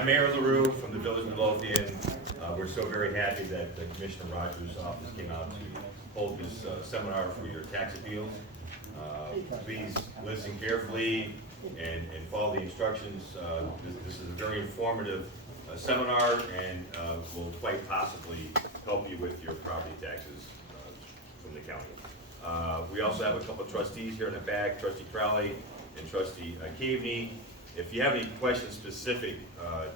I'm Mayor LaRue from the Village of Midlothian. We're so very happy that Commissioner Rogers' office came out to hold this seminar for your tax appeals. Please listen carefully and follow the instructions. This is a very informative seminar and will quite possibly help you with your property taxes from the county. We also have a couple of trustees here in the back, Trustee Crowley and Trustee Caveney. If you have any questions specific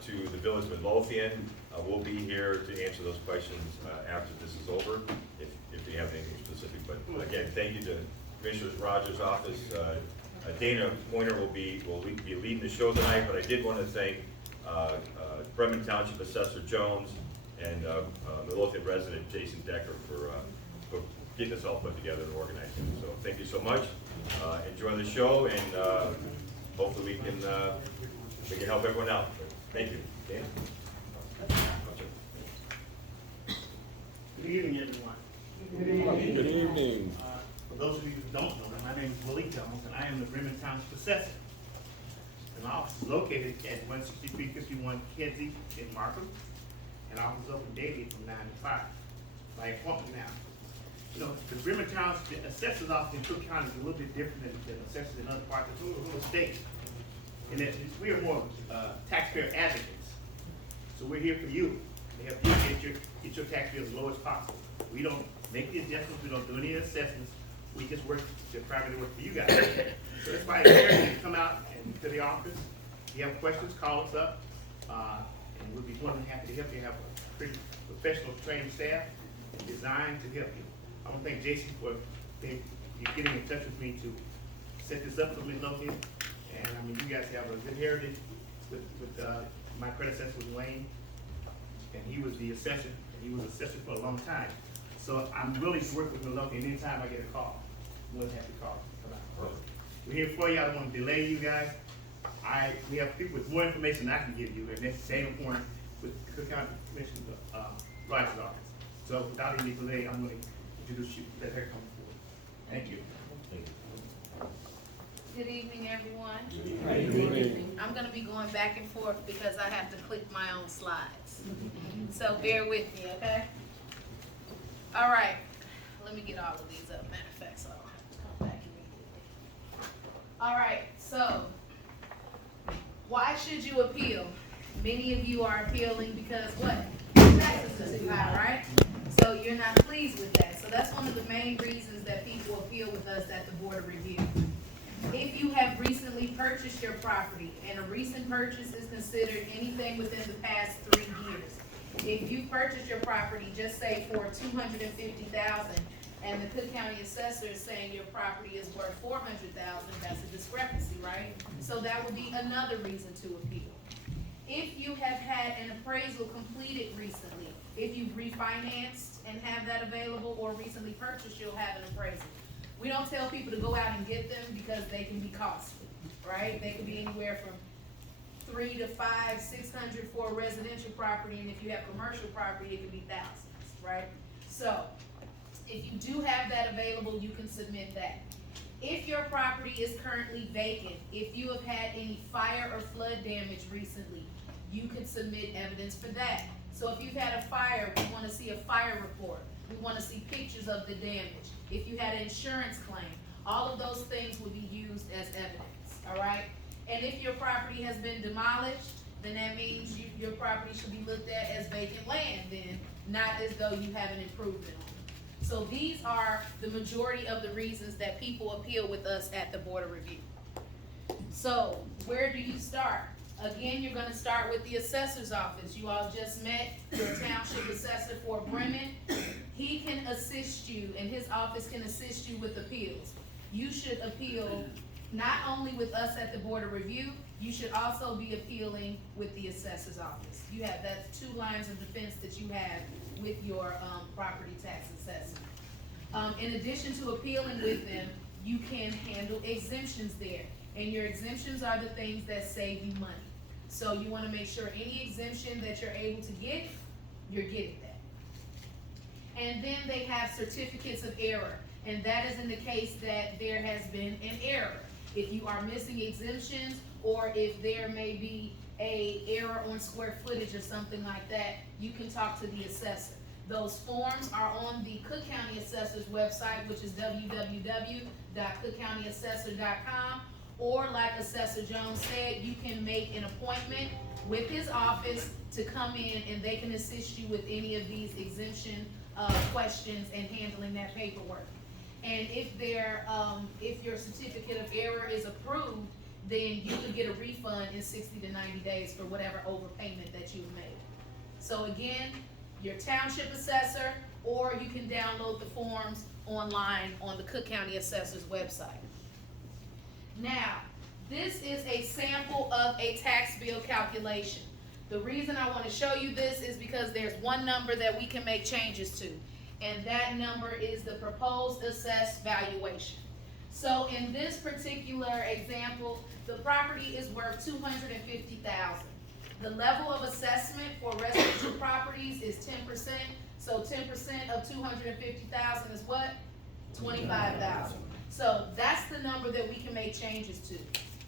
to the Village of Midlothian, we'll be here to answer those questions after this is over, if you have anything specific. But again, thank you to Commissioner Rogers' office. Dana Pointer will be leading the show tonight, but I did want to thank Bremen Township Assessor Jones and Midlothian resident Jason Decker for getting this all put together and organizing it. So thank you so much. Enjoy the show, and hopefully we can help everyone out. Thank you. Dan? Good evening, everyone. Good evening. For those of you who don't know me, my name is Willie Jones, and I am the Bremen Township Assessor. And my office is located at 16351 Kedzie in Markham, and our office is open daily from 9 to 5. My appointment now. You know, the Bremen Township Assessor's office in Cook County is a little bit different than assessors in other parts of the state. And that we are more taxpayer advocates. So we're here for you, to help you get your tax bill as low as possible. We don't make the adjustments, we don't do any assessments, we just work to primarily work for you guys. So that's why I encourage you to come out and to the office. If you have questions, call us up, and we'll be more than happy to help you. Have a pretty professional trained staff designed to help you. I want to thank Jason for getting in touch with me to set this up for Midlothian. And I mean, you guys have a good heritage with my predecessor was Wayne, and he was the assessor, and he was assessor for a long time. So I'm willing to work with Midlothian anytime I get a call. I'm willing to have to call. Come out. We're here for you. I don't want to delay you guys. We have people with more information than I can give you, and that's Dana Pointer with Cook County Commissioner Rogers' office. So without any delay, I'm going to introduce you. Let her come forward. Thank you. Good evening, everyone. Good evening. I'm going to be going back and forth because I have to click my own slides. So bear with me, okay? All right. Let me get all of these up. Matter of fact, so I don't have to come back immediately. All right. So why should you appeal? Many of you are appealing because what? Taxes are too high, right? So you're not pleased with that. So that's one of the main reasons that people appeal with us at the Board of Review. If you have recently purchased your property, and a recent purchase is considered anything within the past 3 years. If you purchased your property, just say for $250,000, and the Cook County Assessor is saying your property is worth $400,000, that's a discrepancy, right? So that would be another reason to appeal. If you have had an appraisal completed recently, if you've refinanced and have that available, or recently purchased, you'll have an appraisal. We don't tell people to go out and get them because they can be costly, right? They can be anywhere from $300 to $500, $600 for a residential property, and if you have commercial property, it can be thousands, right? So, if you do have that available, you can submit that. If your property is currently vacant, if you have had any fire or flood damage recently, you can submit evidence for that. So if you've had a fire, we want to see a fire report. We want to see pictures of the damage. If you had an insurance claim, all of those things would be used as evidence, all right? And if your property has been demolished, then that means your property should be looked at as vacant land then, not as though you have an improvement on it. So these are the majority of the reasons that people appeal with us at the Board of Review. So where do you start? Again, you're gonna start with the assessor's office. You all just met your township assessor for Bremen. He can assist you, and his office can assist you with appeals. You should appeal not only with us at the Board of Review, you should also be appealing with the assessor's office. You have, that's 2 lines of defense that you have with your property tax assessment. In addition to appealing with them, you can handle exemptions there. And your exemptions are the things that save you money. So you wanna make sure any exemption that you're able to get, you're getting that. And then they have certificates of error. And that is in the case that there has been an error. If you are missing exemptions, or if there may be a error on square footage or something like that, you can talk to the assessor. Those forms are on the Cook County Assessor's website, which is www.cookcountyassessor.com. Or like Assessor Jones said, you can make an appointment with his office to come in and they can assist you with any of these exemption questions and handling that paperwork. And if your certificate of error is approved, then you can get a refund in 60 to 90 days for whatever overpayment that you've made. So again, your township assessor, or you can download the forms online on the Cook County Assessor's website. Now, this is a sample of a tax bill calculation. The reason I want to show you this is because there's one number that we can make changes to, and that number is the proposed assessed valuation. So in this particular example, the property is worth $250,000. The level of assessment for residential properties is 10%. So 10% of 250,000 is what? 25,000. So that's the number that we can make changes to.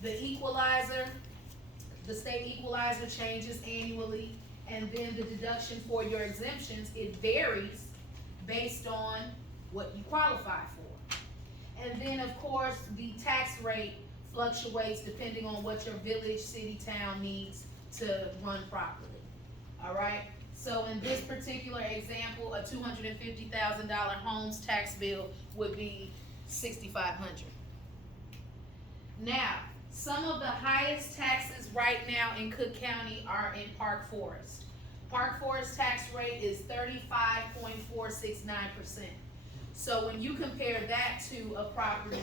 The equalizer, the state equalizer changes annually, and then the deduction for your exemptions, it varies based on what you qualify for. And then of course, the tax rate fluctuates depending on what your village, city, town needs to run properly. All right? So in this particular example, a $250,000 home's tax bill would be $6,500. Now, some of the highest taxes right now in Cook County are in Park Forest. Park Forest tax rate is 35.469%. So when you compare that to a property,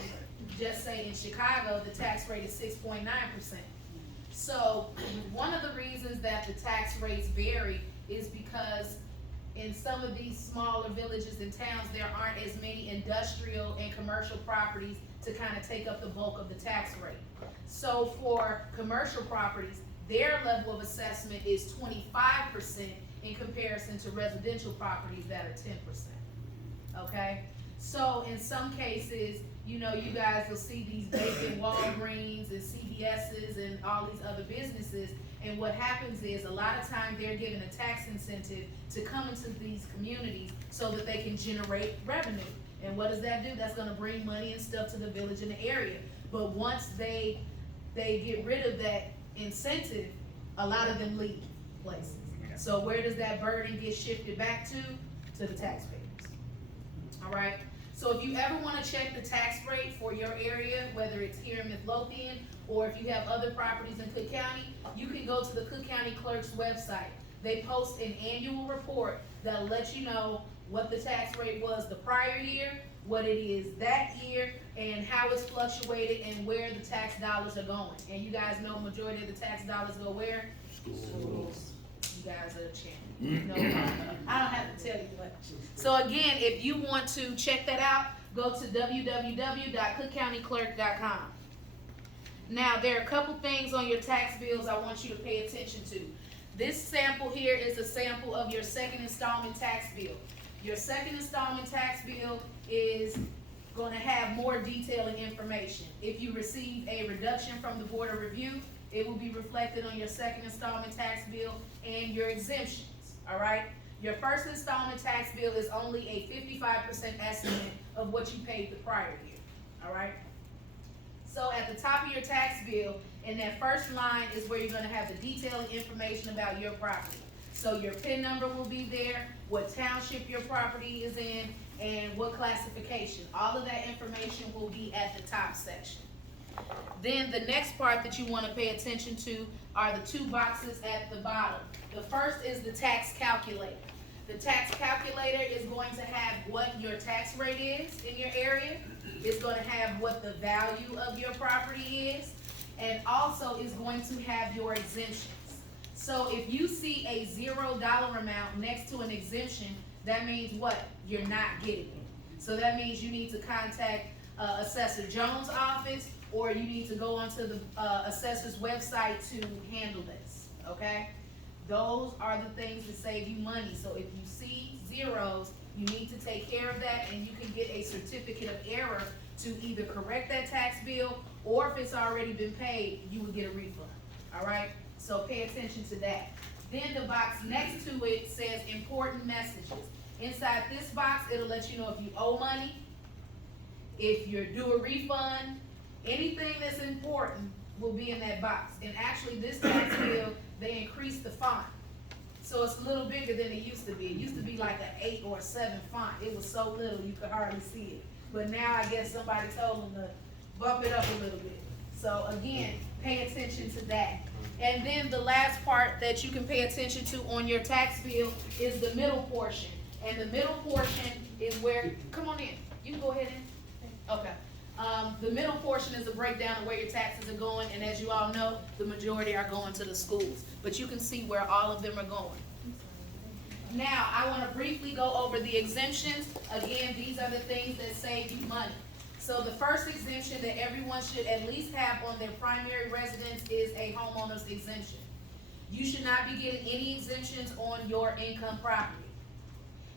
just say in Chicago, the tax rate is 6.9%. So one of the reasons that the tax rates vary is because in some of these smaller villages and towns, there aren't as many industrial and commercial properties to kind of take up the bulk of the tax rate. So for commercial properties, their level of assessment is 25% in comparison to residential properties that are 10%. Okay? So in some cases, you know, you guys will see these vacant Walgreens and CVS's and all these other businesses, and what happens is a lot of time they're given a tax incentive to come into these communities so that they can generate revenue. And what does that do? That's gonna bring money and stuff to the village and the area. But once they get rid of that incentive, a lot of them leave places. So where does that burden get shifted back to? To the taxpayers. All right? So if you ever wanna check the tax rate for your area, whether it's here in Midlothian, or if you have other properties in Cook County, you can go to the Cook County Clerk's website. They post an annual report that'll let you know what the tax rate was the prior year, what it is that year, and how it's fluctuated and where the tax dollars are going. And you guys know majority of the tax dollars go where? Schools. You guys are a champion. No, I don't have to tell you much. So again, if you want to check that out, go to www.cookcountyclerk.com. Now, there are a couple things on your tax bills I want you to pay attention to. This sample here is a sample of your second installment tax bill. Your second installment tax bill is going to have more detailing information. If you receive a reduction from the Board of Review, it will be reflected on your second installment tax bill and your exemptions, all right? Your first installment tax bill is only a 55% estimate of what you paid the prior year, all right? So at the top of your tax bill, in that first line is where you're gonna have the detailing information about your property. So your PIN number will be there, what township your property is in, and what classification. All of that information will be at the top section. Then the next part that you wanna pay attention to are the two boxes at the bottom. The first is the tax calculator. The tax calculator is going to have what your tax rate is in your area. It's going to have what the value of your property is, and also is going to have your exemptions. So if you see a $0 amount next to an exemption, that means what? You're not getting it. So that means you need to contact Assessor Jones' office, or you need to go onto the assessor's website to handle this, okay? Those are the things that save you money. So if you see zeros, you need to take care of that, and you can get a certificate of error to either correct that tax bill, or if it's already been paid, you would get a refund, all right? So pay attention to that. Then the box next to it says important messages. Inside this box, it'll let you know if you owe money, if you're due a refund, anything that's important will be in that box. And actually, this tax bill, they increased the font. So it's a little bigger than it used to be. It used to be like an 8 or a 7 font. It was so little you could hardly see it. But now I guess somebody told them to bump it up a little bit. So again, pay attention to that. And then the last part that you can pay attention to on your tax bill is the middle portion. And the middle portion is where, come on in, you can go ahead and, okay. The middle portion is a breakdown of where your taxes are going, and as you all know, the majority are going to the schools. But you can see where all of them are going. Now, I want to briefly go over the exemptions. Again, these are the things that save you money. So the first exemption that everyone should at least have on their primary residence is a homeowner's exemption. You should not be getting any exemptions on your income property.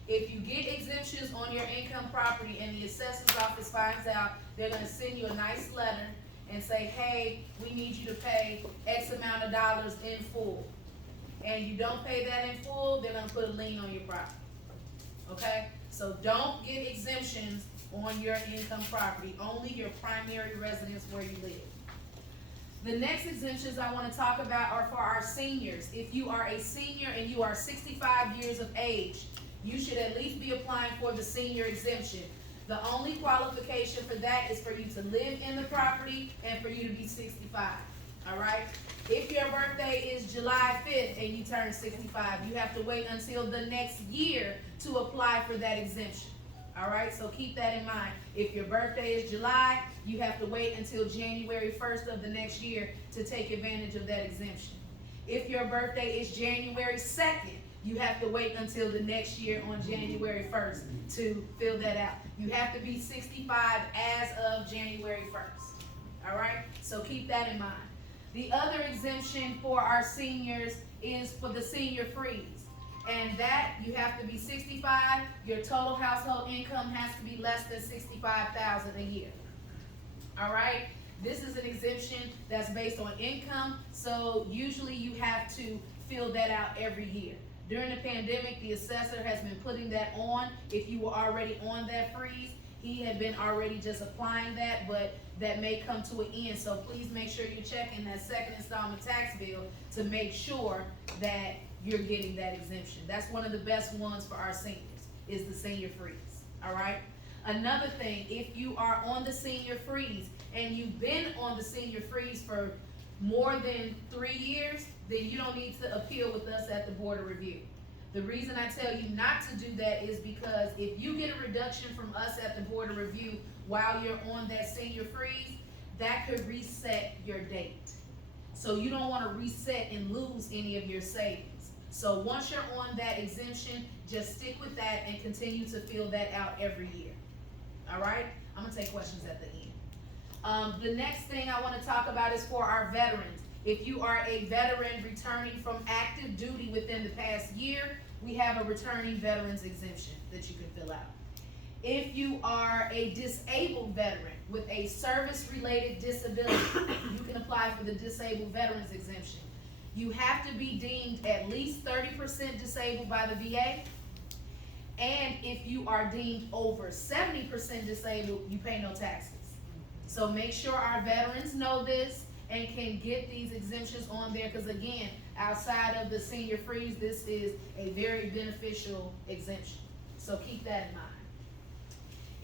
If you get exemptions on your income property and the assessor's office finds out, they're gonna send you a nice letter and say, hey, we need you to pay X amount of dollars in full. And you don't pay that in full, they're gonna put a lien on your property. Okay? So don't get exemptions on your income property, only your primary residence where you live. The next exemptions I wanna talk about are for our seniors. If you are a senior and you are 65 years of age, you should at least be applying for the senior exemption. The only qualification for that is for you to live in the property and for you to be 65, all right? If your birthday is July 5th and you turn 65, you have to wait until the next year to apply for that exemption, all right? So keep that in mind. If your birthday is July, you have to wait until January 1st of the next year to take advantage of that exemption. If your birthday is January 2nd, you have to wait until the next year on January 1st to fill that out. You have to be 65 as of January 1st, all right? So keep that in mind. The other exemption for our seniors is for the senior freeze. And that, you have to be 65, your total household income has to be less than $65,000 a year, all right? This is an exemption that's based on income, so usually you have to fill that out every year. During the pandemic, the assessor has been putting that on. If you were already on that freeze, he had been already just applying that, but that may come to an end. So please make sure you're checking that second installment tax bill to make sure that you're getting that exemption. That's one of the best ones for our seniors, is the senior freeze, all right? Another thing, if you are on the senior freeze and you've been on the senior freeze for more than 3 years, then you don't need to appeal with us at the Board of Review. The reason I tell you not to do that is because if you get a reduction from us at the Board of Review while you're on that senior freeze, that could reset your date. So you don't wanna reset and lose any of your savings. So once you're on that exemption, just stick with that and continue to fill that out every year. All right? I'm gonna take questions at the end. The next thing I wanna talk about is for our veterans. If you are a veteran returning from active duty within the past year, we have a returning veterans exemption that you can fill out. If you are a disabled veteran with a service-related disability, you can apply for the disabled veterans exemption. You have to be deemed at least 30% disabled by the VA. And if you are deemed over 70% disabled, you pay no taxes. So make sure our veterans know this and can get these exemptions on there, because again, outside of the senior freeze, this is a very beneficial exemption. So keep that in mind.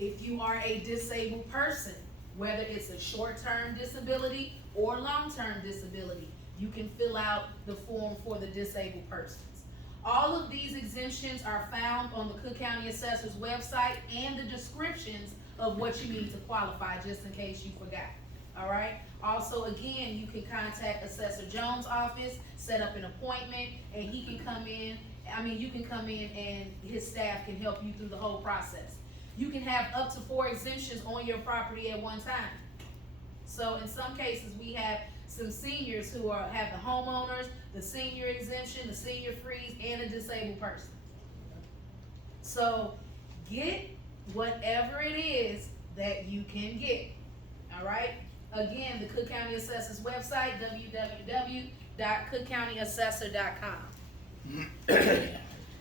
If you are a disabled person, whether it's a short-term disability or long-term disability, you can fill out the form for the disabled persons. All of these exemptions are found on the Cook County Assessor's website and the descriptions of what you need to qualify, just in case you forgot, all right? Also, again, you can contact Assessor Jones' office, set up an appointment, and he can come in, you can come in and his staff can help you through the whole process. You can have up to 4 exemptions on your property at one time. So in some cases, we have some seniors who have the homeowners, the senior exemption, the senior freeze, and a disabled person. So get whatever it is that you can get, all right? Again, the Cook County Assessor's website, www.ccaass.gov. www.cookcountyassessor.com.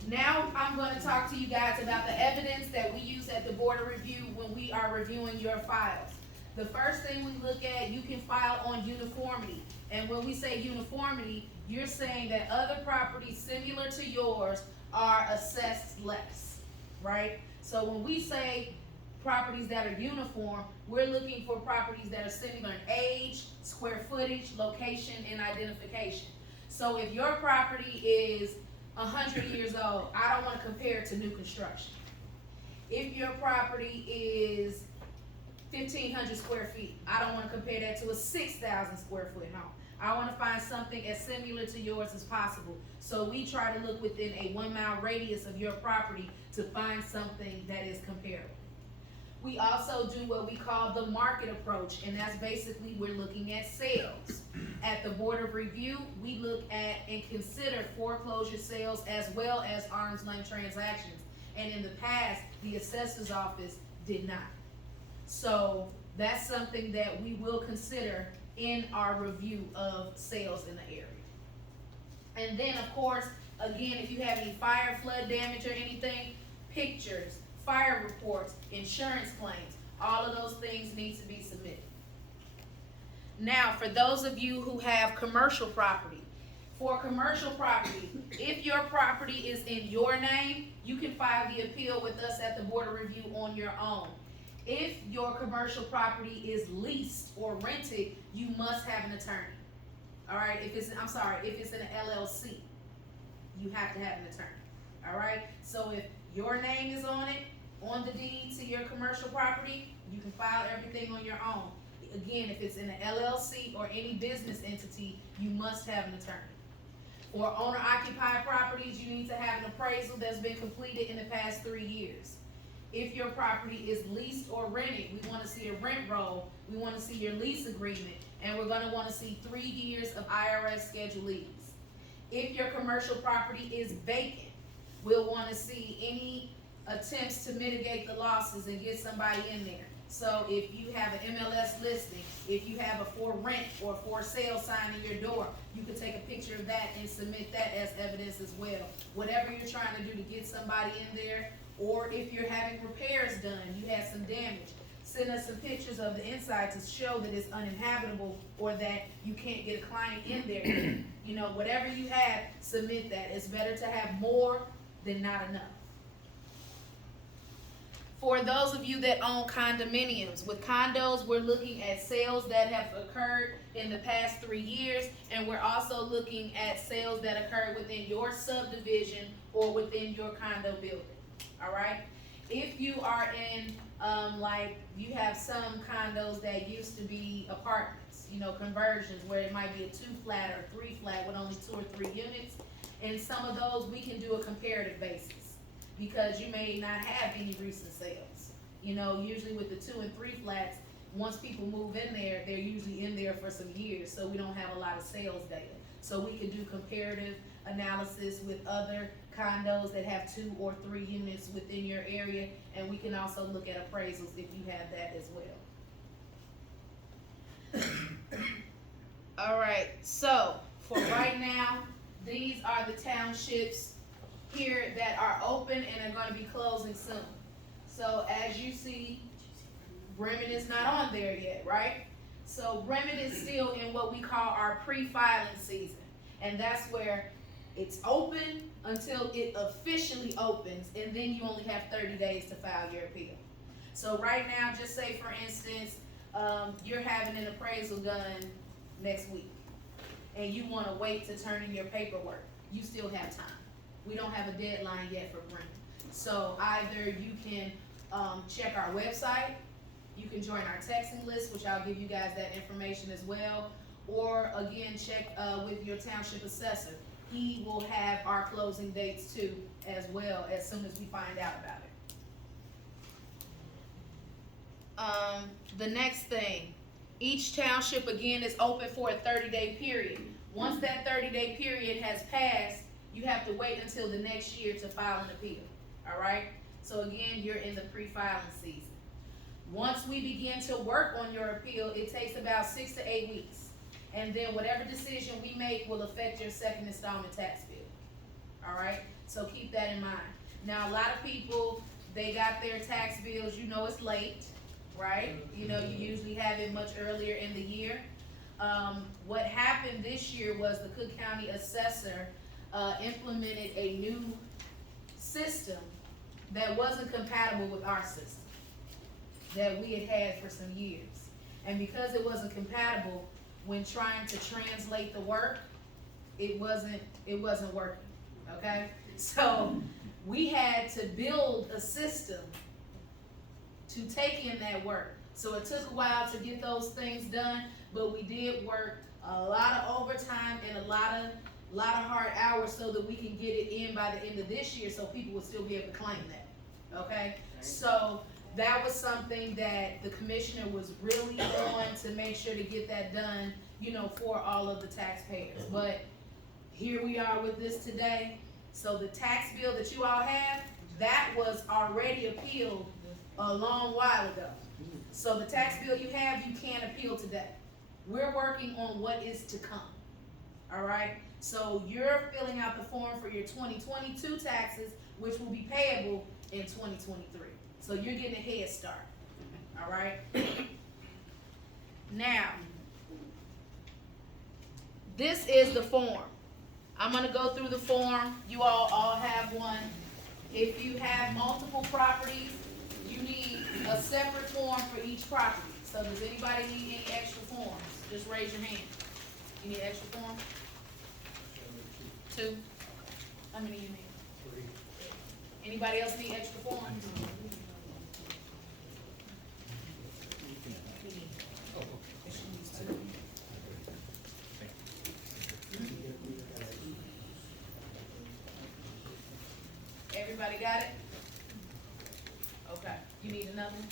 Now I'm going to talk to you guys about the evidence that we use at the Board of Review when we are reviewing your files. The first thing we look at, you can file on uniformity. And when we say uniformity, you're saying that other properties similar to yours are assessed less, right? So when we say properties that are uniform, we're looking for properties that are similar in age, square footage, location, and identification. So if your property is 100 years old, I don't want to compare it to new construction. If your property is 1,500 square feet, I don't want to compare that to a 6,000 square foot home. I want to find something as similar to yours as possible. So we try to look within a 1 mile radius of your property to find something that is comparable. We also do what we call the market approach, and that's basically we're looking at sales. At the Board of Review, we look at and consider foreclosure sales as well as arm's length transactions. And in the past, the assessor's office did not. So that's something that we will consider in our review of sales in the area. And then, of course, again, if you have any fire, flood damage or anything, pictures, fire reports, insurance claims, all of those things need to be submitted. Now, for those of you who have commercial property, for commercial property, if your property is in your name, you can file the appeal with us at the Board of Review on your own. If your commercial property is leased or rented, you must have an attorney. All right, if it's an LLC, you have to have an attorney. All right, so if your name is on it, on the deed to your commercial property, you can file everything on your own. Again, if it's in an LLC or any business entity, you must have an attorney. For owner-occupied properties, you need to have an appraisal that's been completed in the past 3 years. If your property is leased or rented, we want to see a rent roll, we want to see your lease agreement, and we're going to want to see 3 years of IRS schedulees. If your commercial property is vacant, we'll want to see any attempts to mitigate the losses and get somebody in there. So if you have an MLS listing, if you have a for rent or for sale sign in your door, you can take a picture of that and submit that as evidence as well. Whatever you're trying to do to get somebody in there, or if you're having repairs done, you had some damage, send us some pictures of the inside to show that it's uninhabitable or that you can't get a client in there. You know, whatever you have, submit that. It's better to have more than not enough. For those of you that own condominiums, with condos, we're looking at sales that have occurred in the past 3 years, and we're also looking at sales that occurred within your subdivision or within your condo building. All right? If you are in, like, you have some condos that used to be apartments, you know, conversions, where it might be a 2-flat or 3-flat with only 2 or 3 units, and some of those we can do a comparative basis, because you may not have any recent sales. You know, usually with the 2 and 3 flats, once people move in there, they're usually in there for some years, so we don't have a lot of sales data. So we can do comparative analysis with other condos that have 2 or 3 units within your area, and we can also look at appraisals if you have that as well. All right, so for right now, these are the townships here that are open and are going to be closing soon. So as you see, Bremen is not on there yet, right? So Bremen is still in what we call our pre-filing season, and that's where it's open until it officially opens, and then you only have 30 days to file your appeal. So right now, just say for instance, you're having an appraisal done next week, and you want to wait to turn in your paperwork. You still have time. We don't have a deadline yet for Bremen. So either you can check our website, you can join our texting list, which I'll give you guys that information as well, or again, check with your township assessor. He will have our closing dates too, as well, as soon as we find out about it. The next thing, each township again is open for a 30-day period. Once that 30-day period has passed, you have to wait until the next year to file an appeal, all right? So again, you're in the pre-filing season. Once we begin to work on your appeal, it takes about 6 to 8 weeks. and then whatever decision we make will affect your second installment tax bill. All right, so keep that in mind. Now, a lot of people, they got their tax bills, you know it's late, right? You know, you usually have it much earlier in the year. What happened this year was the Cook County Assessor implemented a new system that wasn't compatible with our system that we had had for some years. And because it wasn't compatible, when trying to translate the work, it wasn't working, okay? So we had to build a system to take in that work. So it took a while to get those things done, but we did work a lot of overtime and a lot of hard hours so that we can get it in by the end of this year so people will still be able to claim that, okay? So that was something that the commissioner was really on to make sure to get that done, you know, for all of the taxpayers. But here we are with this today. So the tax bill that you all have, that was already appealed a long while ago. So the tax bill you have, you can't appeal today. We're working on what is to come, all right? So you're filling out the form for your 2022 taxes, which will be payable in 2023. So you're getting a head start, all right? Now, this is the form. I'm gonna go through the form. You all have one. If you have multiple properties, you need a separate form for each property. So does anybody need any extra forms? Just raise your hand. You need extra form? 2? How many you need? 3. Anybody else need extra forms? Everybody got it? Okay, you need another one?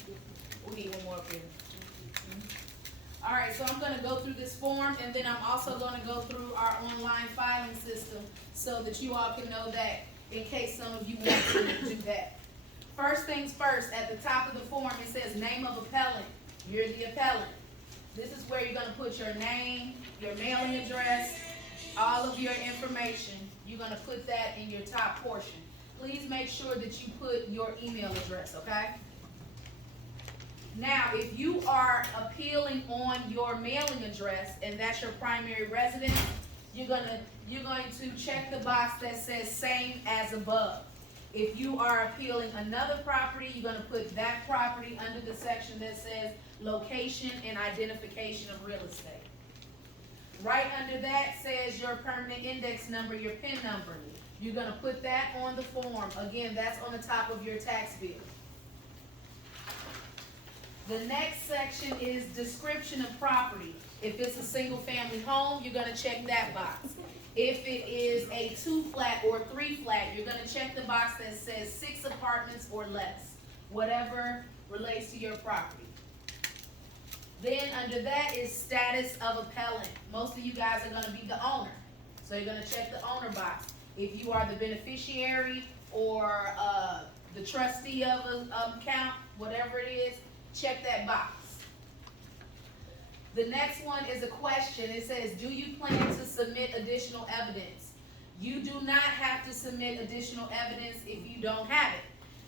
We need one more up here. All right, so I'm gonna go through this form, and then I'm also gonna go through our online filing system so that you all can know that in case some of you want to do that. First things first, at the top of the form, it says name of appellant. You're the appellant. This is where you're gonna put your name, your mailing address, all of your information. You're gonna put that in your top portion. Please make sure that you put your email address, okay? Now, if you are appealing on your mailing address and that's your primary residence, you're going to check the box that says same as above. If you are appealing another property, you're going to put that property under the section that says location and identification of real estate. Right under that says your permanent index number, your PIN number. You're gonna put that on the form. Again, that's on the top of your tax bill. The next section is description of property. If it's a single family home, you're gonna check that box. If it is a 2-flat or 3-flat, you're gonna check the box that says 6 apartments or less, whatever relates to your property. Then under that is status of appellant. Most of you guys are gonna be the owner. So you're gonna check the owner box. If you are the beneficiary or the trustee of an account, whatever it is, check that box. The next one is a question. It says, do you plan to submit additional evidence? You do not have to submit additional evidence if you don't have it.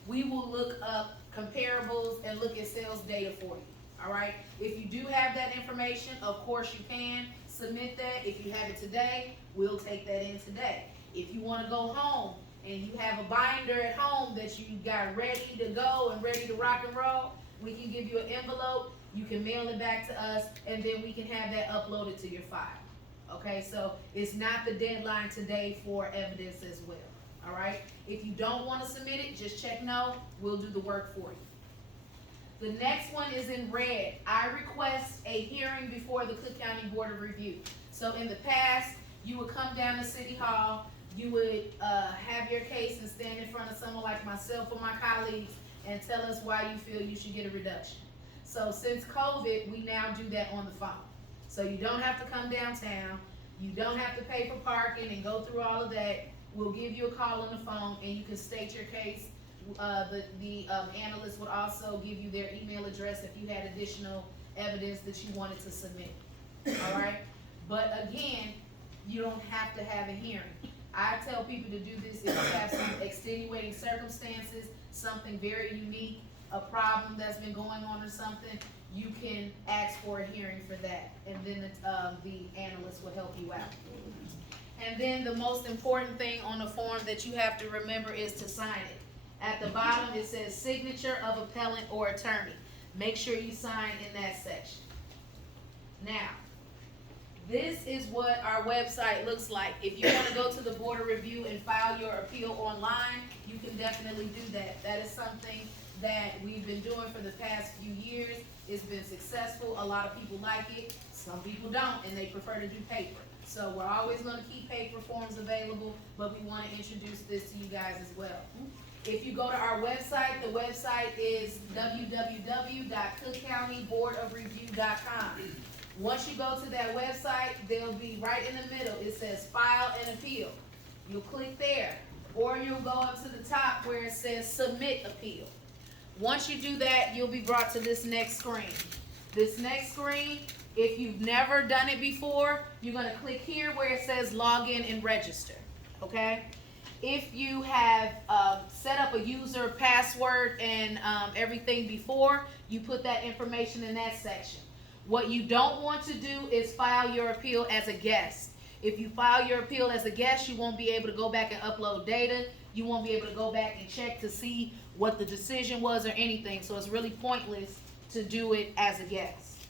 We will look up comparables and look at sales data for you, all right? If you do have that information, of course you can submit that. If you have it today, we'll take that in today. If you want to go home and you have a binder at home that you got ready to go and ready to rock and roll, we can give you an envelope, you can mail it back to us, and then we can have that uploaded to your file. Okay, so it's not the deadline today for evidence as well, all right? If you don't want to submit it, just check no, we'll do the work for you. The next one is in red. I request a hearing before the Cook County Board of Review. So in the past, you would come down to City Hall, you would have your case and stand in front of someone like myself or my colleagues and tell us why you feel you should get a reduction. So since COVID, we now do that on the phone. So you don't have to come downtown, you don't have to pay for parking and go through all of that. We'll give you a call on the phone and you can state your case. The analyst would also give you their email address if you had additional evidence that you wanted to submit, all right? But again, you don't have to have a hearing. I tell people to do this if you have some extenuating circumstances, something very unique, a problem that's been going on or something, you can ask for a hearing for that, and then the analyst will help you out. And then the most important thing on the form that you have to remember is to sign it. At the bottom, it says signature of appellant or attorney. Make sure you sign in that section. Now, this is what our website looks like. If you want to go to the board of review and file your appeal online, you can definitely do that. That is something that we've been doing for the past few years. It's been successful. A lot of people like it. Some people don't, and they prefer to do paper. So we're always going to keep paper forms available, but we want to introduce this to you guys as well. If you go to our website, the website is www.cookcountyboardofreview.com. Once you go to that website, they'll be right in the middle. It says file and appeal. You'll click there, or you'll go up to the top where it says submit appeal. Once you do that, you'll be brought to this next screen. This next screen, if you've never done it before, you're going to click here where it says log in and register, okay? If you have set up a user password and everything before, you put that information in that section. What you don't want to do is file your appeal as a guest. If you file your appeal as a guest, you won't be able to go back and upload data. You won't be able to go back and check to see what the decision was or anything. So it's really pointless to do it as a guest.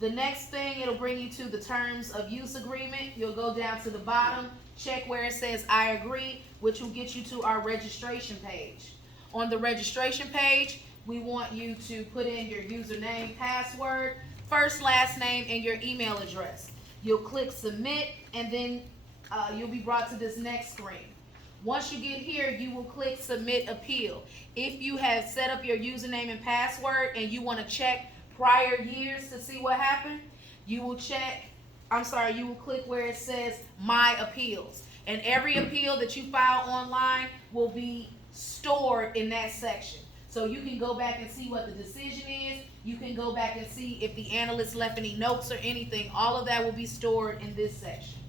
The next thing, it'll bring you to the terms of use agreement. You'll go down to the bottom, check where it says I agree, which will get you to our registration page. On the registration page, we want you to put in your username, password, first, last name, and your email address. You'll click submit, and then you'll be brought to this next screen. Once you get here, you will click submit appeal. If you have set up your username and password and you want to check prior years to see what happened, you will click where it says my appeals. And every appeal that you file online will be stored in that section. So you can go back and see what the decision is. You can go back and see if the analyst left any notes or anything. All of that will be stored in this section.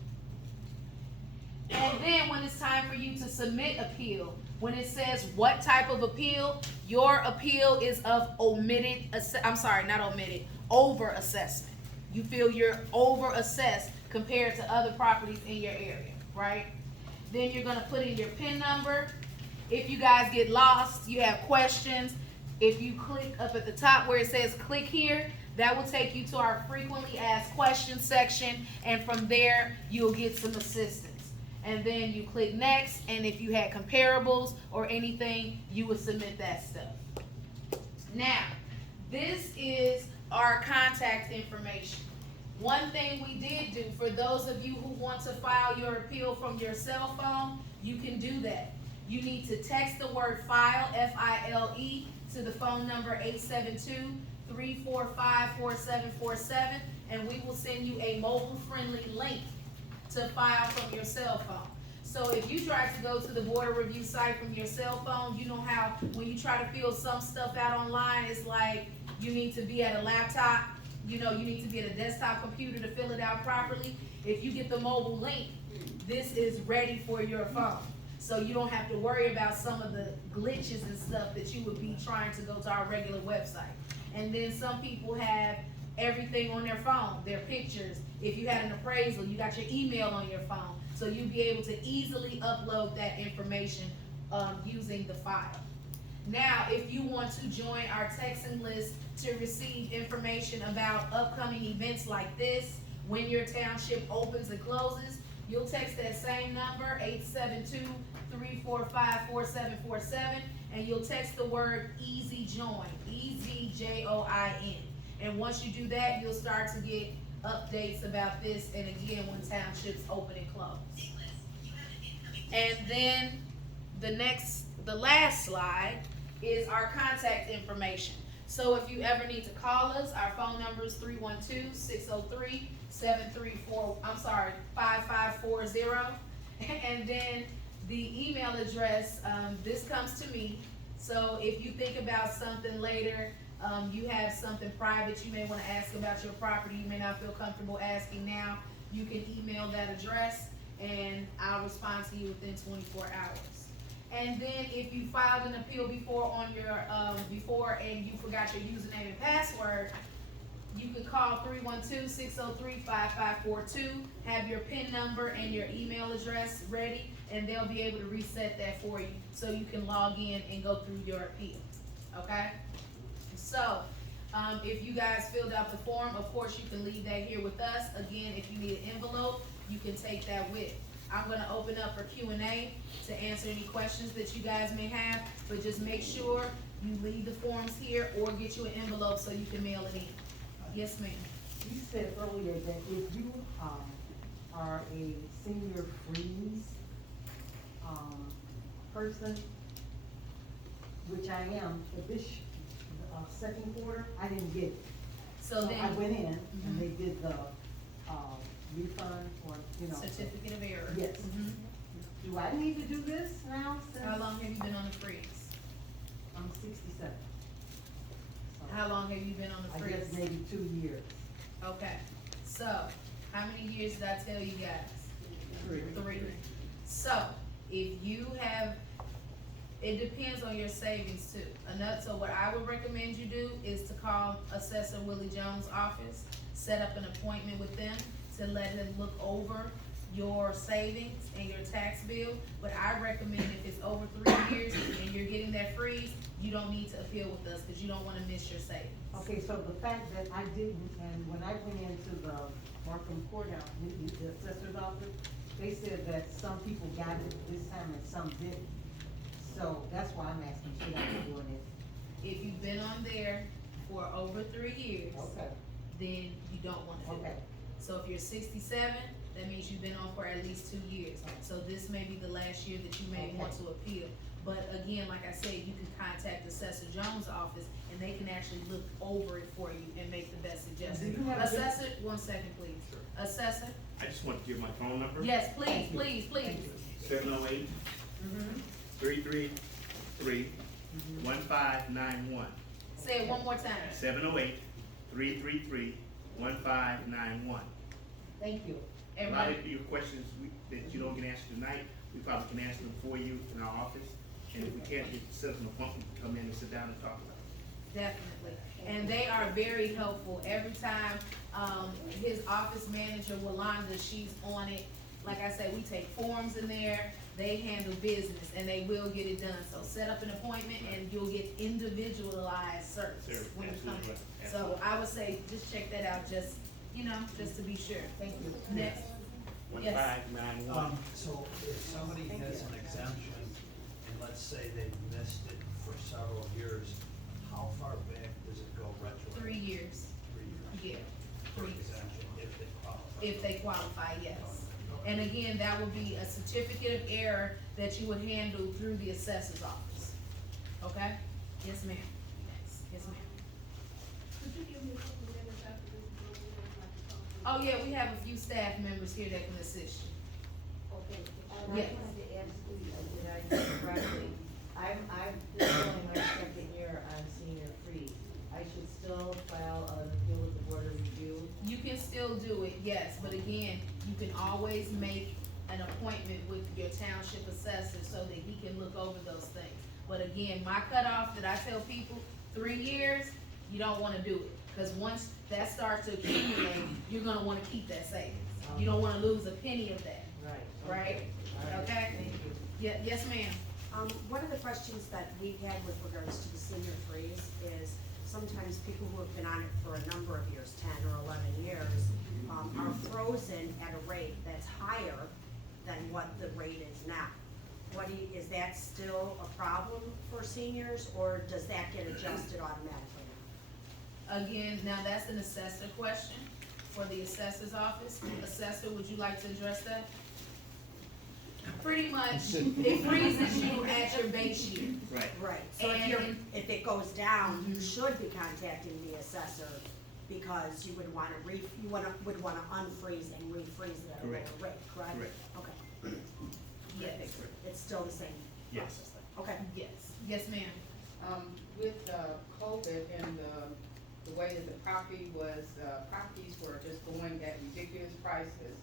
And then when it's time for you to submit appeal, when it says what type of appeal, your appeal is of over assessment. You feel you're over assessed compared to other properties in your area, right? Then you're gonna put in your PIN number. If you guys get lost, you have questions, if you click up at the top where it says click here, that will take you to our frequently asked questions section, and from there you'll get some assistance. And then you click next, and if you had comparables or anything, you would submit that stuff. Now, this is our contact information. One thing we did do for those of you who want to file your appeal from your cell phone, you can do that. You need to text the word file, F-I-L-E, to the phone number 872-345-4747, and we will send you a mobile-friendly link to file from your cell phone. So if you try to go to the board of review site from your cell phone, you know how when you try to fill some stuff out online, it's like you need to be at a laptop, you need to be at a desktop computer to fill it out properly. If you get the mobile link, this is ready for your phone. So you don't have to worry about some of the glitches and stuff that you would be trying to go to our regular website. And then some people have everything on their phone, their pictures. If you had an appraisal, you got your email on your phone. So you'll be able to easily upload that information using the file. Now, if you want to join our texting list to receive information about upcoming events like this, when your township opens and closes, you'll text that same number, 872-345-4747, and you'll text the word EASY JOIN, E-Z-J-O-I-N. And once you do that, you'll start to get updates about this, and again, when townships open and close. And then the last slide is our contact information. So if you ever need to call us, our phone number is 312-603-5540. And then the email address, this comes to me. So if you think about something later, you have something private you may wanna ask about your property, you may not feel comfortable asking now, you can email that address and I'll respond to you within 24 hours. And then if you filed an appeal before on your, before and you forgot your username and password, you could call 312-603-5542, have your PIN number and your email address ready, and they'll be able to reset that for you, so you can log in and go through your appeal, okay? So, if you guys filled out the form, of course, you can leave that here with us. Again, if you need an envelope, you can take that with. I'm gonna open up for Q&A to answer any questions that you guys may have, but just make sure you leave the forms here or get you an envelope so you can mail it in. Yes, ma'am. You said earlier that if you, are a senior freeze, person, which I am, but this, second quarter, I didn't get it. So then. I went in Mhm. and they did the, refund or, you know. Certificate of error. Yes. Mhm. Do I need to do this now since? How long have you been on the freeze? I'm 67. So, How long have you been on the I freeze? guess maybe 2 years. Okay, so, how many years did I tell you guys? 3. 3. So, if you have, it depends on your savings too. So what I would recommend you do is to call Assessor Willie Jones' office, set up an appointment with them to let him look over your savings and your tax bill. But I recommend if it's over 3 years and you're getting that freeze, you don't need to appeal with us, cause you don't wanna miss your savings. Okay, so the fact that I didn't, and when I went into the Markham courthouse, the assessor's office, they said that some people got it this time and some didn't. So that's why I'm asking, should I be doing it? If you've been on there for over 3 years, Okay, then you don't wanna do it. okay, So if you're 67, that means you've been on for at least 2 years. So this may be the last year that you may want to appeal. But again, like I said, you can contact Assessor Jones' office and they can actually look over it for you and make the best suggestion. Do you have a- Assessor, 1 second, please. Assessor? I just want to give my phone number. Yes, please, please, please. 708 333 1591. Say it one more time. 708 333 1591. thank you. A lot Everybody, of your questions that you don't get answered tonight, we probably can answer them for you in our office. And if we can't, get set up an appointment, come in and sit down and talk about it. definitely. And they are very helpful. Every time, his office manager, Walanda, she's on it. Like I said, we take forms in there, they handle business, and they will get it done. So set up an appointment and you'll get individualized service when you come. Absolutely. So I would say, just check that out, just, just to be sure. Thank you. Next. Yes. 1591. So if somebody has an exemption, and let's say they've missed it for several years, how far back does it go retroactive? 3 years, 3 years. yeah, For 3 years. exemption, if they qualify. If they qualify, yes. And again, that would be a certificate of error that you would handle through the assessor's office. Okay? Yes, ma'am. Yes, ma'am. Could you give me a couple of minutes after this building, like to talk to you? Oh, yeah, we have a few staff members here that can assist you. Okay, Yes. I wanted to ask you, did I hear correctly? This is only my second year on senior freeze. I should still file an appeal with the board of review? You can still do it, yes, but again, you can always make an appointment with your township assessor so that he can look over those things. But again, my cutoff that I tell people, 3 years, you don't wanna do it. Cause once that starts to accumulate, you're gonna wanna keep that savings. You don't wanna lose a penny of that, Right. right? All right, Okay? thank you. Yeah, yes, ma'am. One of the questions that we've had with regards to the senior freeze is sometimes people who have been on it for a number of years, 10 or 11 years, are frozen at a rate that's higher than what the rate is now. Is that still a problem for seniors, or does that get adjusted automatically now? Again, now that's an assessor question for the assessor's office. Assessor, would you like to address that? Pretty much, it freezes you at your base year. Right. Right, so And- if it goes down, you should be contacting the assessor because you would wanna would wanna unfreeze and refreeze it at a lower Correct. rate, correct? Correct. Okay. Yes, It's still the same Yes. process then, okay. yes, yes, ma'am. With the COVID and the way that the properties were just going at ridiculous prices,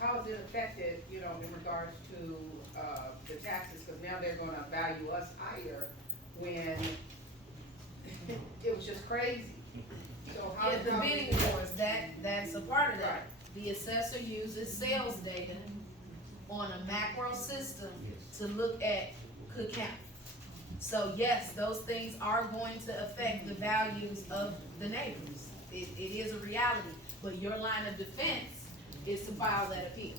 how has it affected, you know, in regards to, the taxes? Cause now they're gonna value us higher when it was just crazy. So how? Yeah, the how- bidding wars, that's a part of that. The assessor uses sales data on a macro system to look at Cook County. So yes, those things are going to affect the values of the neighbors. It is a reality, but your line of defense is to file that appeal.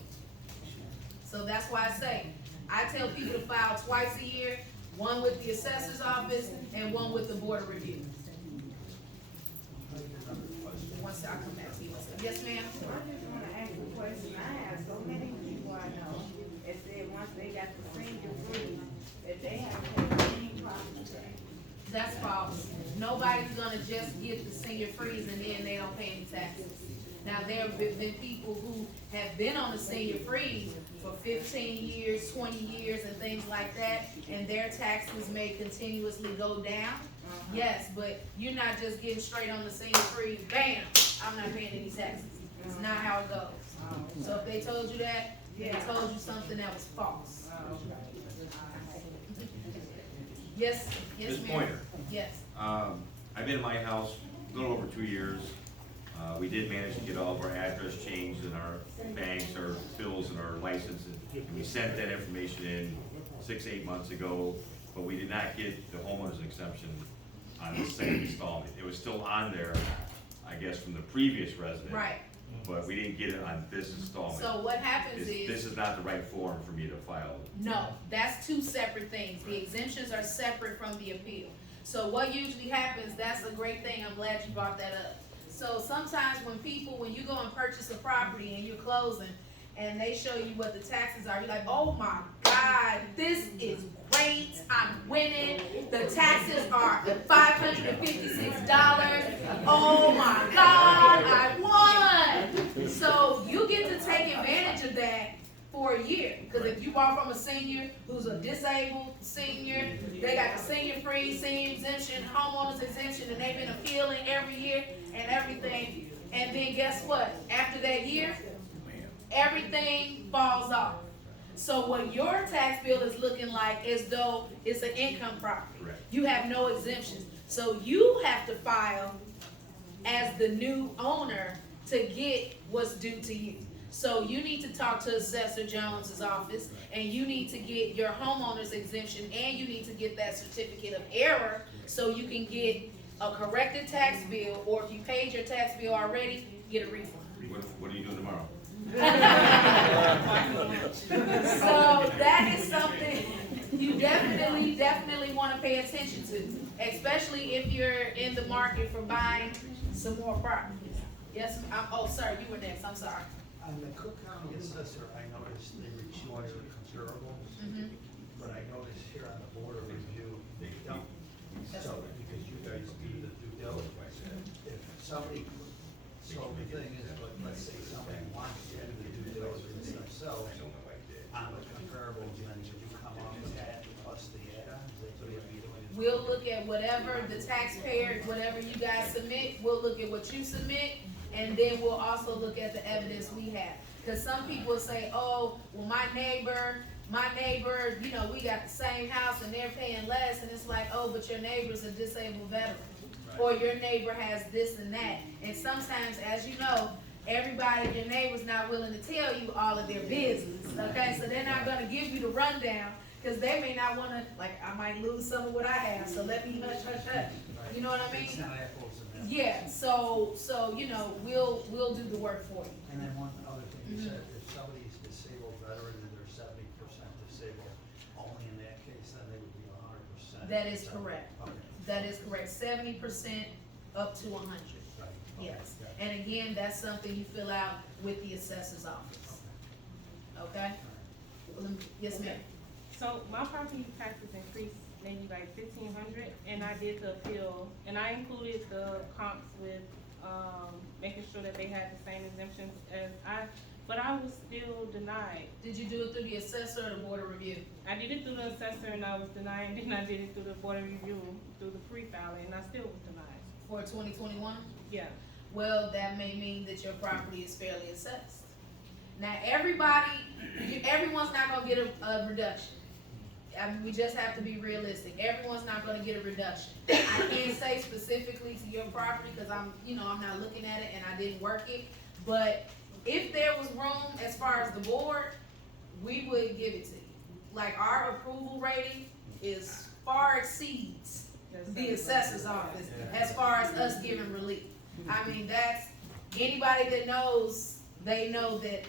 So that's why I say, I tell people to file twice a year, one with the assessor's office and one with the board of review. Once I'll come back to you. Yes, ma'am? I just wanna ask a question. I have so many people I know, that said once they got the senior freeze, that they have to pay any property tax. That's false. Nobody's gonna just get the senior freeze and then they don't pay any taxes. Now, there have been people who have been on the senior freeze for 15 years, 20 years, and things like that, and their taxes may continuously go down. Yes, but you're not just getting straight on the senior freeze, bam, I'm not paying any taxes. It's not how it goes. So if they told you that, they told you something that was false. Yes, yes, Ms. ma'am? Pointer. Yes. I've been in my house a little over 2 years. We did manage to get all of our address changed in our banks, our bills and our licenses. And we sent that information in 6-8 months ago, but we did not get the homeowner's exemption on the second installment. It was still on there, I guess, from the previous resident. Right. But we didn't get it on this installment. So what happens This is, is not the right form for me to file. no, that's two separate things. The exemptions are separate from the appeal. So what usually happens, that's a great thing, I'm glad you brought that up. So sometimes when you go and purchase a property and you're closing, and they show you what the taxes are, you're like, oh my God, this is great, I'm winning, the taxes are $556, oh my God, I won! So you get to take advantage of that for a year, because if you bought from a senior who's a disabled senior, they got the senior free, senior exemption, homeowners exemption, and they've been appealing every year and everything, and then guess what? After that year, everything falls off. So what your tax bill is looking like is though it's an income property. Correct. You have no exemptions. So you have to file as the new owner to get what's due to you. So you need to talk to Assessor Jones's office, and you need to get your homeowner's exemption, and you need to get that certificate of error so you can get a corrected tax bill, or if you paid your tax bill already, get a refund. What are you doing tomorrow? So that is something you definitely want to pay attention to, especially if you're in the market for buying some more properties. Yes, oh, sir, you were next, I'm sorry. On the Cook County Assessor, I noticed they require comparables, but I noticed here on the Board of Review, they don't. So, because you guys do the due diligence, if somebody, so the thing is, let's say somebody wants to do the due diligence themselves, on the comparables, then you come up with that plus the add-ons, that's what you're doing. We'll look at whatever the taxpayer, whatever you guys submit, we'll look at what you submit, and then we'll also look at the evidence we have. Cause some people say, oh, well, my neighbor, you know, we got the same house and they're paying less, and it's like, oh, but your neighbor's a disabled veteran. Or your neighbor has this and that. And sometimes, as you know, everybody, your neighbor's not willing to tell you all of their business, okay? So they're not gonna give you the rundown, cause they may not wanna, like, I might lose some of what I have, so let me hush, hush, hush. You know what I mean? It's not apples and apples. Yeah, so, you know, we'll do the work for you. And then one other thing, you said if somebody's disabled veteran and they're 70% disabled, only in that case, then they would be 100%. That is correct. Okay. That is correct, 70% up to 100, Right. Okay. yes. And again, that's something you fill out with the assessor's office, okay? Yes, ma'am. So my property taxes increased maybe like 1,500, and I did the appeal, and I included the comps with, making sure that they had the same exemptions as I but I was still denied. Did you do it through the assessor or the board of review? I did it through the assessor and I was denied, and then I did it through the board of review, through the pre-filing, and I still was denied. For 2021? Yeah. Well, that may mean that your property is fairly assessed. Now, everyone's not gonna get a reduction. I mean, we just have to be realistic. Everyone's not gonna get a reduction. I can't say specifically to your property, cause I'm not looking at it and I didn't work it. But if there was room as far as the board, we would give it to you. Like, our approval rating is far exceeds the assessor's office as far as us giving relief. I mean, that's, anybody that knows, they know that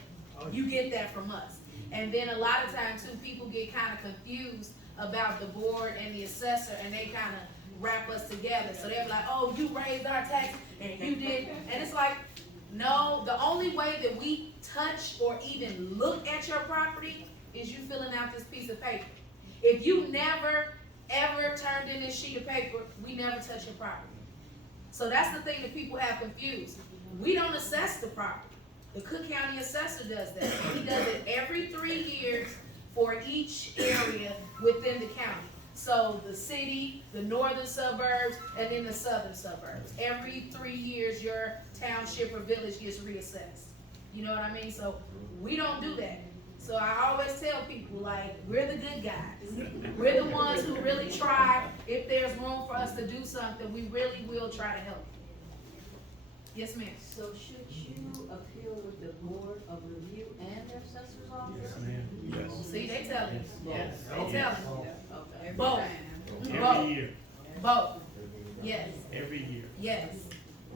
you get that from us. And then a lot of times too, people get kind of confused about the board and the assessor, and they kind of wrap us together. So they're like, oh, you raised our tax and you did, and it's like, no, the only way that we touch or even look at your property is you filling out this piece of paper. If you never, ever turned in this sheet of paper, we never touch your property. So that's the thing that people have confused. We don't assess the property. The Cook County Assessor does that. He does it every 3 years for each area within the county. So the city, the northern suburbs, and then the southern suburbs. Every 3 years, your township or village gets reassessed. You know what I mean? So we don't do that. So I always tell people, like, we're the good guys. We're the ones who really try. If there's room for us to do something, we really will try to help you. Yes, ma'am. So should you appeal with the board of review and their assessor's office? Yes. See, they tell you. Yes. They tell you. Okay. Both. Every year, Both. Yes. every year. Yes.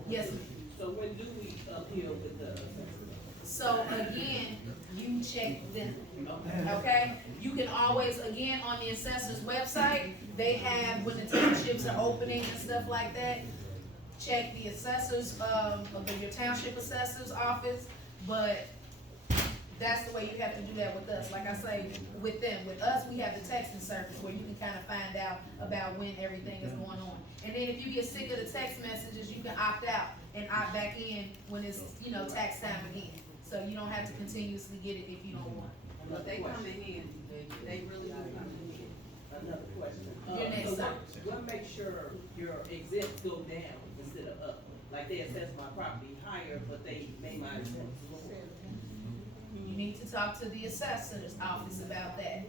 Yes, ma'am. So when do we appeal with the? So again, you check them, okay? You can always, again, on the assessor's website, they have, when the townships are opening and stuff like that, check the assessor's, your township assessor's office, but that's the way you have to do that with us. Like I say, with them, with us, we have the texting service where you can kind of find out about when everything is going on. And then if you get sick of the text messages, you can opt out and opt back in when it's, tax time again. So you don't have to continuously get it if you don't want. But they come in here, they really do come in here. Another question. Your next, So sir. what makes sure your exempts go down instead of up? Like they assess my property higher, but they make my exempts lower. You need to talk to the assessor's office about that.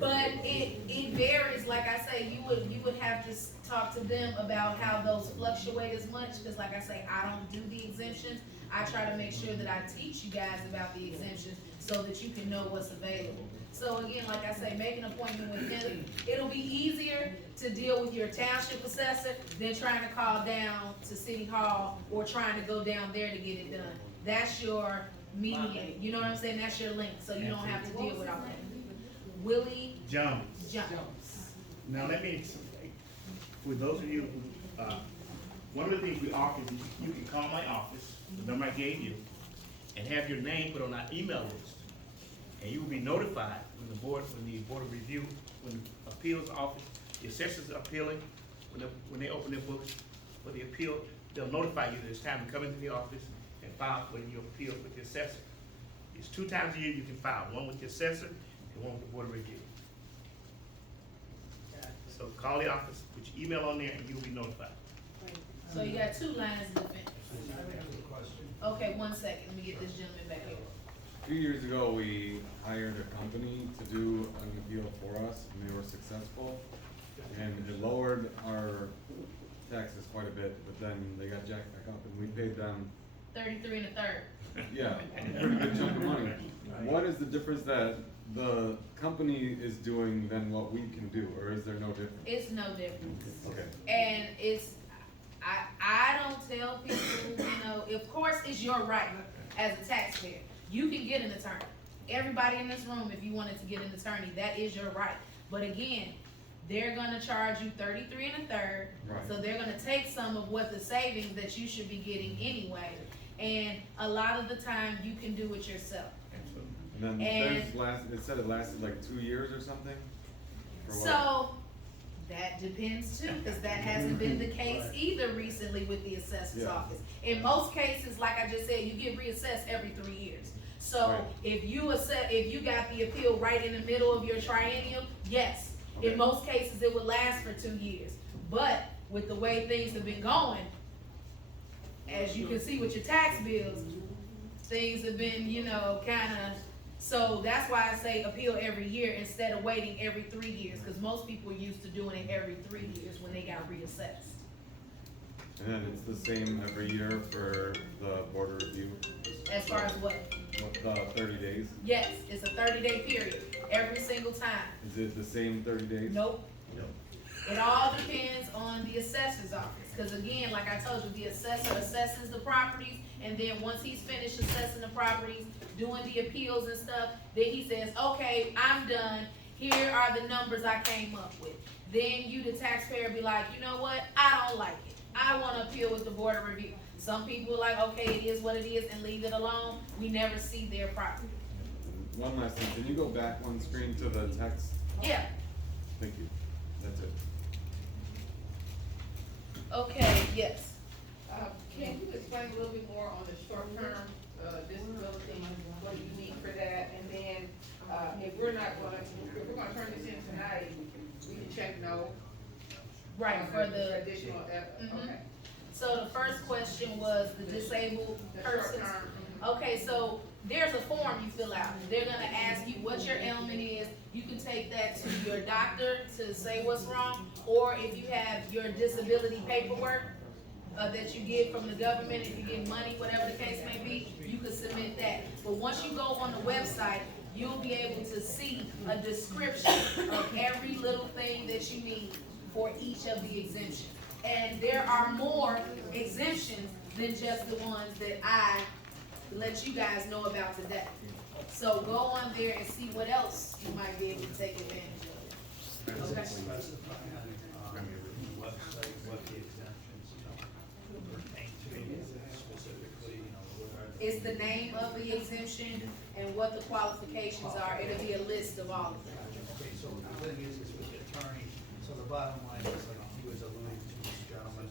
But it varies, like I say, you would have to talk to them about how those fluctuate as much, because like I say, I don't do the exemptions. I try to make sure that I teach you guys about the exemptions so that you can know what's available. So again, like I say, make an appointment with him. It'll be easier to deal with your township assessor than trying to call down to City Hall or trying to go down there to get it done. That's your mediator, you know what I'm saying? That's your link, so you don't have to deal with all that. Willie Jones. Jones. Now, let me, for those of you, one of the things we offer is you can call my office, the number I gave you, and have your name put on our email list. And you will be notified when the board of review, when the appeals office, the assessors are appealing, when they open their books for the appeal, they'll notify you that it's time to come into the office and file for your appeal with the assessor. It's 2 times a year you can file, one with the assessor and one with the board of review. So call the office, put your email on there, and you'll be notified. So you got 2 lines of defense. Okay, 1 second, let me get this gentleman back here. A few years ago, we hired a company to do an appeal for us, and they were successful. And it lowered our taxes quite a bit, but then they got jacked back up, and we paid them, 33 and a third. yeah, a pretty good chunk of money. What is the difference that the company is doing than what we can do, or is there no difference? It's no difference. Okay. And I don't tell people, of course it's your right as a taxpayer. You can get an attorney. Everybody in this room, if you wanted to get an attorney, that is your right. But again, they're gonna charge you 33 and a third. Right. So they're gonna take some of what the savings that you should be getting anyway. And a lot of the time, you can do it yourself. And then it said it lasted like 2 years or something? For what? So, That depends too, because that hasn't been the case either recently with the assessor's Yeah. office. In most cases, like I just said, you get reassessed every 3 years. So Right. if you got the appeal right in the middle of your triennial, yes. Okay. In most cases, it would last for 2 years. But with the way things have been going, as you can see with your tax bills, things have been, kinda, so that's why I say appeal every year instead of waiting every 3 years, cause most people are used to doing it every 3 years when they got reassessed. And then it's the same every year for the board of review, As far as what? what, 30 days? Yes, it's a 30-day period, every single time. Is it the same 30 days? Nope. No. It all depends on the assessor's office, cause again, like I told you, the assessor assesses the properties, and then once he's finished assessing the properties, doing the appeals and stuff, then he says, okay, I'm done, here are the numbers I came up with. Then you, the taxpayer, be like, you know what, I don't like it, I wanna appeal with the board of review. Some people are like, okay, it is what it is, and leave it alone, we never see their property. One last thing, can you go back one screen to the text? Yeah, Thank you, that's it. okay, yes. Can you explain a little bit more on the short-term, disability, what you need for that? And then, if we're gonna turn this in tonight, we can check no. Right, on for the, additional, Mhm. okay. so the first question was the disabled The persons. short-term, Okay, so there's a form you fill out. They're gonna ask you what your ailment is. You can take that to your doctor to say what's wrong, or if you have your disability paperwork, that you get from the government, if you get money, whatever the case may be, you can submit that. But once you go on the website, you'll be able to see a description of every little thing that you need for each of the exemptions. And there are more exemptions than just the ones that I let you guys know about today. So go on there and see what else you might be able to take advantage of. Does it Okay. specify on the website what the exemptions pertain to specifically, what are the? It's the name of the exemption and what the qualifications are. It'll be a list of all of them. Okay, so the thing is with the attorney, so the bottom line is, like he was alluding to, this gentleman,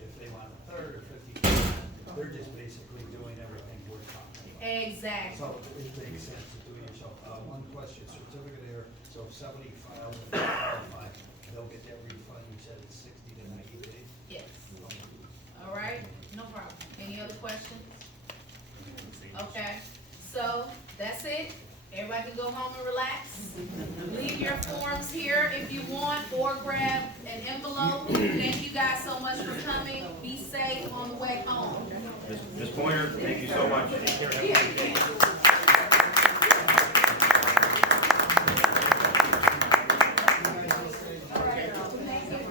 if they want a third or 50%, they're just basically doing everything we're talking about. Exactly. So it makes sense to do it yourself. One question, certificate of error, so if somebody files and they qualify, they'll get that refund, you said it's 60 to 90 days? Yes. All right, no problem. Any other questions? Okay, so that's it. Everybody can go home and relax. Leave your forms here if you want, or grab an envelope. Thank you guys so much for coming. Be safe on the way home. Ms. Pointer, thank you so much. Here.